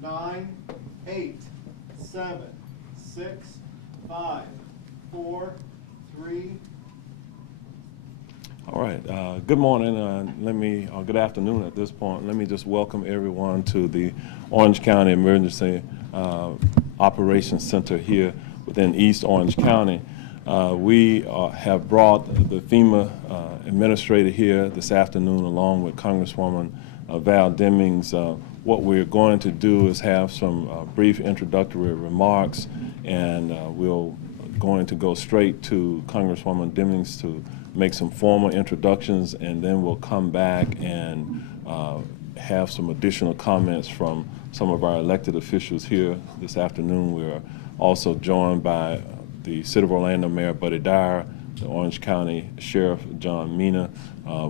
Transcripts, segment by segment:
9, 8, 7, 6, 5, 4, 3. All right. Good morning. Good afternoon at this point. Let me just welcome everyone to the Orange County Emergency Operations Center here within East Orange County. We have brought the FEMA administrator here this afternoon along with Congresswoman Val Demings. What we're going to do is have some brief introductory remarks, and we're going to go straight to Congresswoman Demings to make some formal introductions, and then we'll come back and have some additional comments from some of our elected officials here this afternoon. We're also joined by the City of Orlando Mayor Buddy Dyer, the Orange County Sheriff John Mina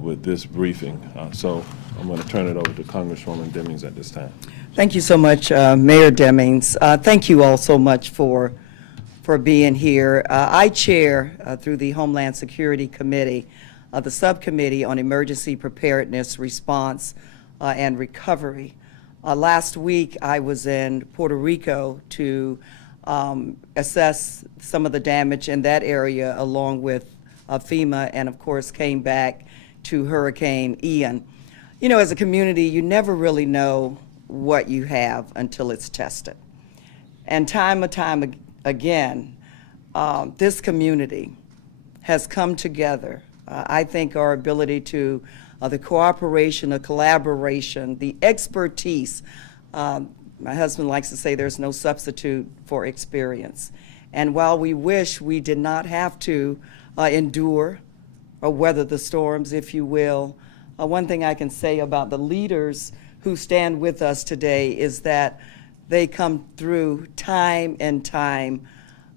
with this briefing. So I'm going to turn it over to Congresswoman Demings at this time. Thank you so much, Mayor Demings. Thank you all so much for being here. I chair, through the Homeland Security Committee, the Subcommittee on Emergency Preparedness, Response, and Recovery. Last week, I was in Puerto Rico to assess some of the damage in that area along with FEMA, and of course came back to Hurricane Ian. You know, as a community, you never really know what you have until it's tested. And time and time again, this community has come together. I think our ability to, the cooperation, the collaboration, the expertise. My husband likes to say there's no substitute for experience. And while we wish we did not have to endure or weather the storms, if you will, one thing I can say about the leaders who stand with us today is that they come through time and time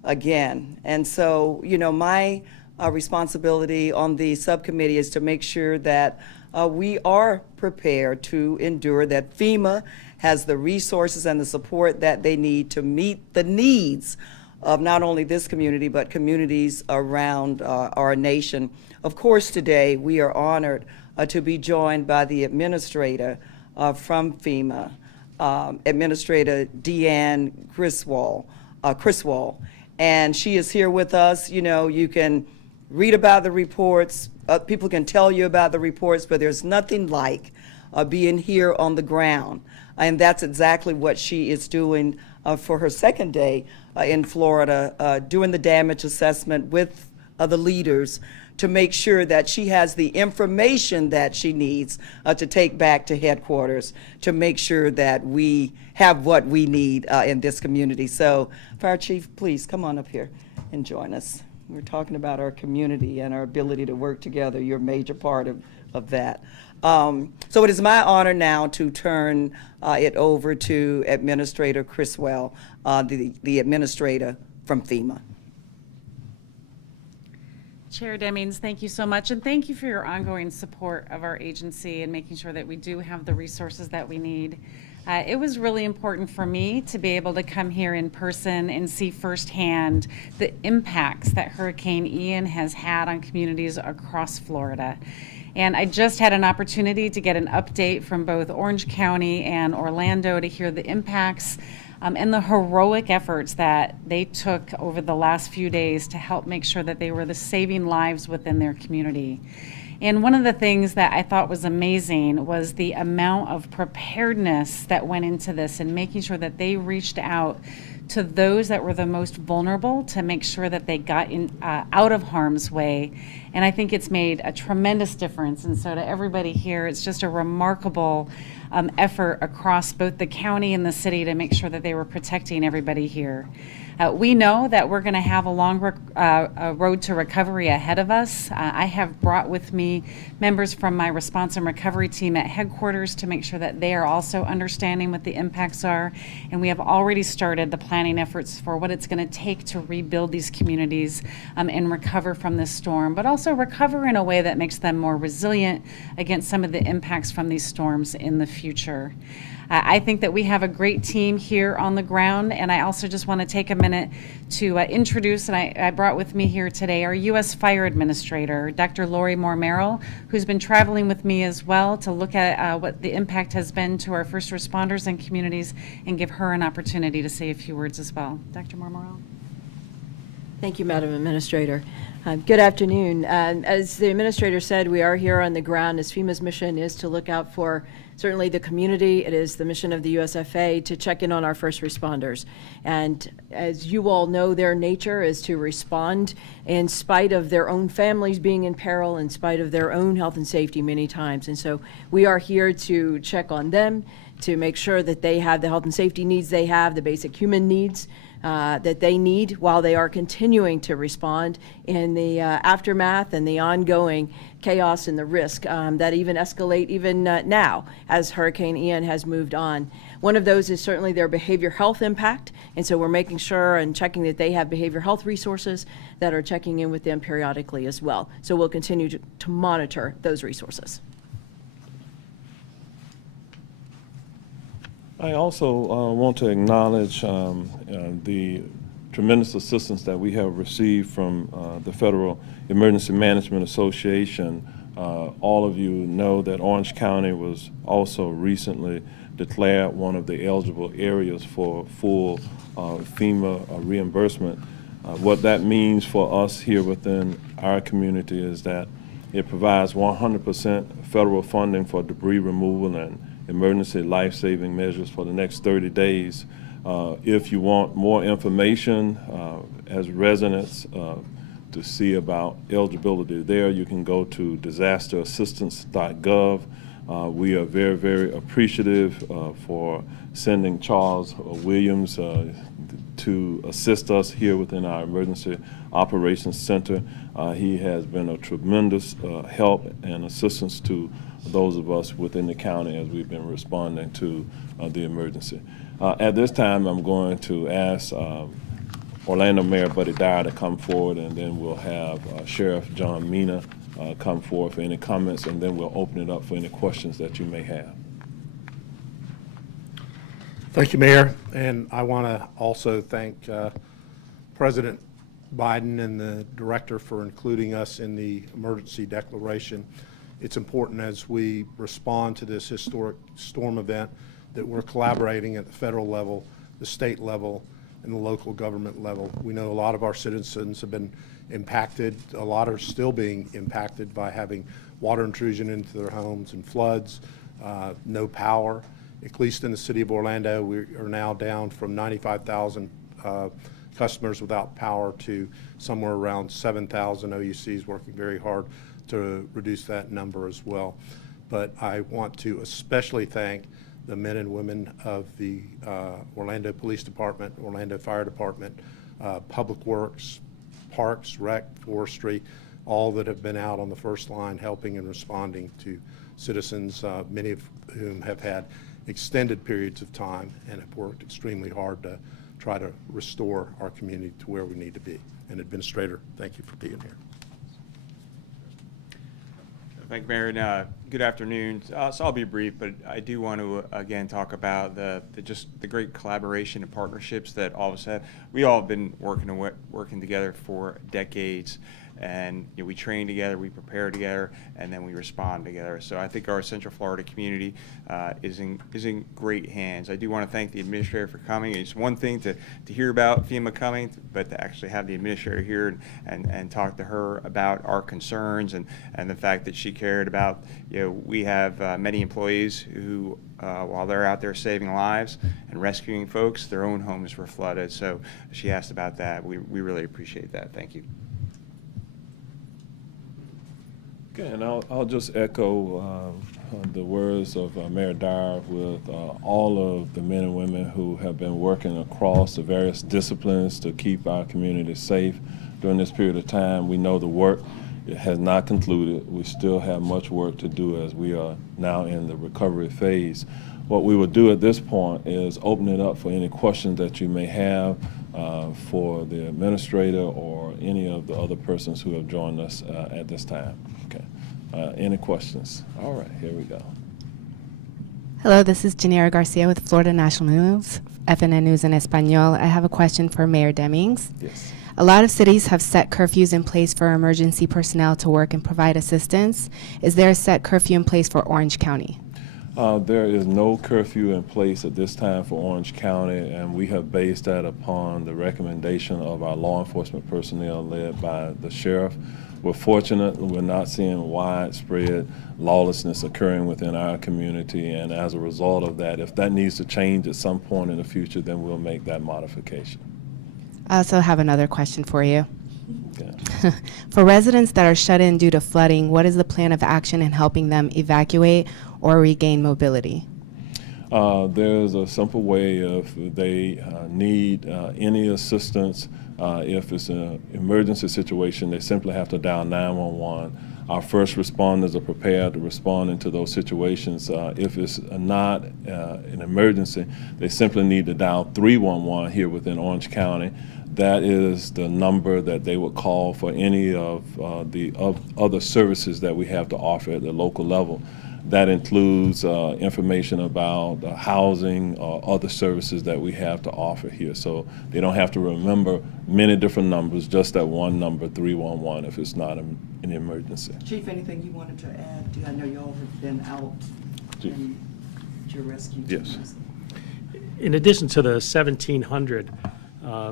again. And so, you know, my responsibility on the subcommittee is to make sure that we are prepared to endure, that FEMA has the resources and the support that they need to meet the needs of not only this community, but communities around our nation. Of course, today we are honored to be joined by the administrator from FEMA, Administrator Deanne Criswell, and she is here with us. You know, you can read about the reports, people can tell you about the reports, but there's nothing like being here on the ground. And that's exactly what she is doing for her second day in Florida, doing the damage assessment with the leaders to make sure that she has the information that she needs to take back to headquarters to make sure that we have what we need in this community. So, Fire Chief, please come on up here and join us. We're talking about our community and our ability to work together. You're a major part of that. So it is my honor now to turn it over to Administrator Criswell, the administrator from FEMA. Chair Demings, thank you so much, and thank you for your ongoing support of our agency and making sure that we do have the resources that we need. It was really important for me to be able to come here in person and see firsthand the impacts that Hurricane Ian has had on communities across Florida. And I just had an opportunity to get an update from both Orange County and Orlando to hear the impacts and the heroic efforts that they took over the last few days to help make sure that they were the saving lives within their community. And one of the things that I thought was amazing was the amount of preparedness that went into this and making sure that they reached out to those that were the most vulnerable to make sure that they got out of harm's way. And I think it's made a tremendous difference. And so to everybody here, it's just a remarkable effort across both the county and the city to make sure that they were protecting everybody here. We know that we're going to have a long road to recovery ahead of us. I have brought with me members from my response and recovery team at headquarters to make sure that they are also understanding what the impacts are. And we have already started the planning efforts for what it's going to take to rebuild these communities and recover from this storm, but also recover in a way that makes them more resilient against some of the impacts from these storms in the future. I think that we have a great team here on the ground, and I also just want to take a minute to introduce, and I brought with me here today, our U.S. Fire Administrator, Dr. Lori Moore-Merrell, who's been traveling with me as well to look at what the impact has been to our first responders and communities, and give her an opportunity to say a few words as well. Dr. Moore-Merrell. Thank you, Madam Administrator. Good afternoon. As the Administrator said, we are here on the ground as FEMA's mission is to look out for certainly the community. It is the mission of the USFA to check in on our first responders. And as you all know, their nature is to respond in spite of their own families being in peril, in spite of their own health and safety many times. And so we are here to check on them, to make sure that they have the health and safety needs they have, the basic human needs that they need while they are continuing to respond in the aftermath and the ongoing chaos and the risk that even escalate even now as Hurricane Ian has moved on. One of those is certainly their behavioral health impact, and so we're making sure and checking that they have behavioral health resources that are checking in with them periodically as well. So we'll continue to monitor those resources. I also want to acknowledge the tremendous assistance that we have received from the Federal Emergency Management Association. All of you know that Orange County was also recently declared one of the eligible areas for full FEMA reimbursement. What that means for us here within our community is that it provides 100% federal funding for debris removal and emergency life-saving measures for the next 30 days. If you want more information as residents to see about eligibility there, you can go to disasterassistance.gov. We are very, very appreciative for sending Charles Williams to assist us here within our Emergency Operations Center. He has been a tremendous help and assistance to those of us within the county as we've been responding to the emergency. At this time, I'm going to ask Orlando Mayor Buddy Dyer to come forward, and then we'll have Sheriff John Mina come forward for any comments, and then we'll open it up for any questions that you may have. Thank you, Mayor. And I want to also thank President Biden and the Director for including us in the emergency declaration. It's important as we respond to this historic storm event that we're collaborating at the federal level, the state level, and the local government level. We know a lot of our citizens have been impacted. A lot are still being impacted by having water intrusion into their homes and floods, no power. At least in the city of Orlando, we are now down from 95,000 customers without power to somewhere around 7,000. OUCs working very hard to reduce that number as well. But I want to especially thank the men and women of the Orlando Police Department, Orlando Fire Department, Public Works, Parks, Rec, Forestry, all that have been out on the first line helping and responding to citizens, many of whom have had extended periods of time and have worked extremely hard to try to restore our community to where we need to be. And Administrator, thank you for being here. Thank you, Mayor, and good afternoon. So I'll be brief, but I do want to again talk about just the great collaboration and partnerships that all of us have. We all have been working together for decades, and we train together, we prepare together, and then we respond together. So I think our Central Florida community is in great hands. I do want to thank the Administrator for coming. It's one thing to hear about FEMA coming, but to actually have the Administrator here and talk to her about our concerns and the fact that she cared about, we have many employees who, while they're out there saving lives and rescuing folks, their own homes were flooded. So she asked about that. We really appreciate that. Thank you. Okay, and I'll just echo the words of Mayor Dyer with all of the men and women who have been working across the various disciplines to keep our community safe during this period of time. We know the work has not concluded. We still have much work to do as we are now in the recovery phase. What we will do at this point is open it up for any questions that you may have for the Administrator or any of the other persons who have joined us at this time. Okay. Any questions? All right, here we go. Hello, this is Janera Garcia with Florida National News, FNN News in Espanol. I have a question for Mayor Demings. Yes. A lot of cities have set curfews in place for emergency personnel to work and provide assistance. Is there a set curfew in place for Orange County? There is no curfew in place at this time for Orange County, and we have based that upon the recommendation of our law enforcement personnel led by the sheriff. We're fortunate we're not seeing widespread lawlessness occurring within our community, and as a result of that, if that needs to change at some point in the future, then we'll make that modification. I also have another question for you. Okay. For residents that are shut in due to flooding, what is the plan of action in helping them evacuate or regain mobility? There's a simple way if they need any assistance. If it's an emergency situation, they simply have to dial 911. Our first responders are prepared to respond into those situations. If it's not an emergency, they simply need to dial 311 here within Orange County. That is the number that they would call for any of the other services that we have to offer at the local level. That includes information about housing or other services that we have to offer here. So they don't have to remember many different numbers, just that one number, 311, if it's not an emergency. Chief, anything you wanted to add? I know you all have been out Chief. in your rescue Yes. teams. In addition to the 1,700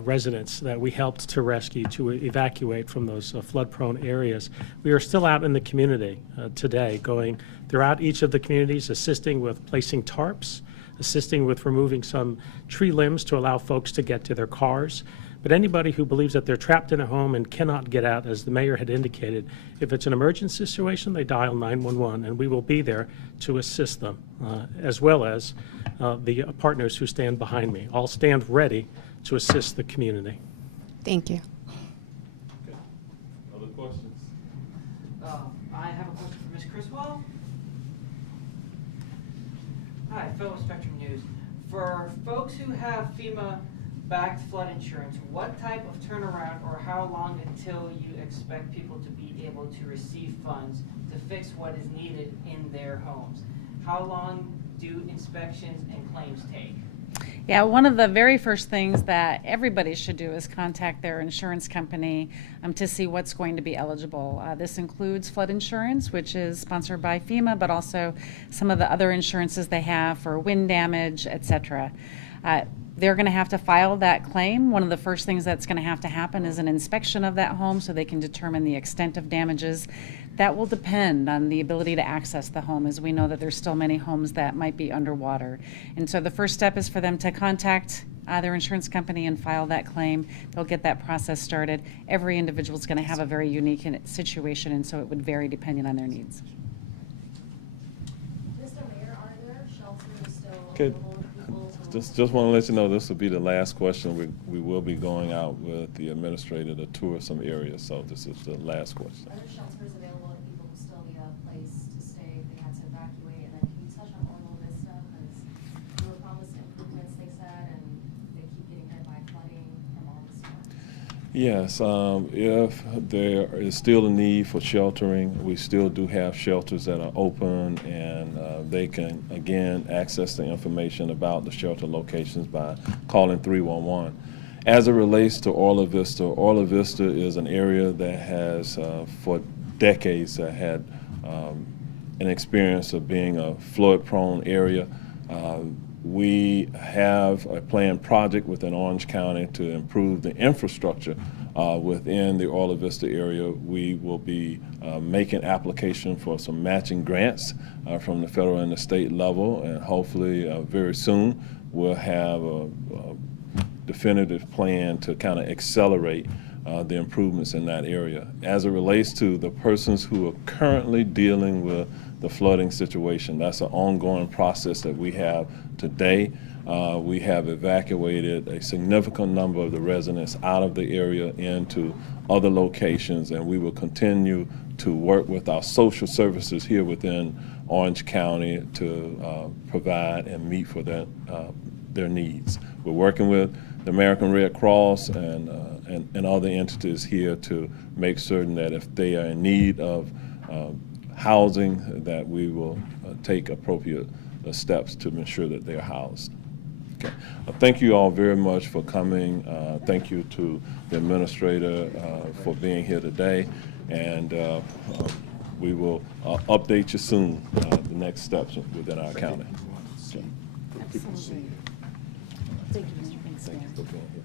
residents that we helped to rescue, to evacuate from those flood-prone areas, we are still out in the community today, going throughout each of the communities, assisting with placing tarps, assisting with removing some tree limbs to allow folks to get to their cars. But anybody who believes that they're trapped in a home and cannot get out, as the mayor had indicated, if it's an emergency situation, they dial 911, and we will be there to assist them, as well as the partners who stand behind me. All stand ready to assist the community. Thank you. Okay. Other questions? I have a question for Ms. Criswell. Hi, Phil with Spectrum News. For folks who have FEMA-backed flood insurance, what type of turnaround or how long until you expect people to be able to receive funds to fix what is needed in their homes? How long do inspections and claims take? Yeah, one of the very first things that everybody should do is contact their insurance company to see what's going to be eligible. This includes flood insurance, which is sponsored by FEMA, but also some of the other insurances they have for wind damage, etc. They're going to have to file that claim. One of the first things that's going to have to happen is an inspection of that home so they can determine the extent of damages. That will depend on the ability to access the home, as we know that there's still many homes that might be underwater. And so the first step is for them to contact their insurance company and file that claim. They'll get that process started. Every individual is going to have a very unique situation, and so it would vary depending on their needs. Mr. Mayor, are there shelters still Okay. available to people? Just want to let you know this will be the last question. We will be going out with the administrator to tour some areas, so this is the last question. Are there shelters available to people who still need a place to stay if they had to evacuate? And then can you touch on Orlo Vista? Because they were promised improvements, they said, and they keep getting hit by flooding from all this work. Yes, if there is still a need for sheltering, we still do have shelters that are open, and they can, again, access the information about the shelter locations by calling 311. As it relates to Orlo Vista is an area that has, for decades, had an experience of being a flood-prone area. We have a planned project within Orange County to improve the infrastructure within the Orlo Vista area. We will be making application for some matching grants from the federal and the state level, and hopefully very soon we'll have a definitive plan to kind of accelerate the improvements in that area. As it relates to the persons who are currently dealing with the flooding situation, that's an ongoing process that we have today. We have evacuated a significant number of the residents out of the area into other locations, and we will continue to work with our social services here within Orange County to provide and meet for their needs. We're working with the American Red Cross and other entities here to make certain that if they are in need of housing, that we will take appropriate the steps to ensure that they're housed. Okay. Thank you all very much for coming. Thank you to the administrator for being here today, and we will update you soon, the next steps within our county. Thank you, Mr. Thank you for being here.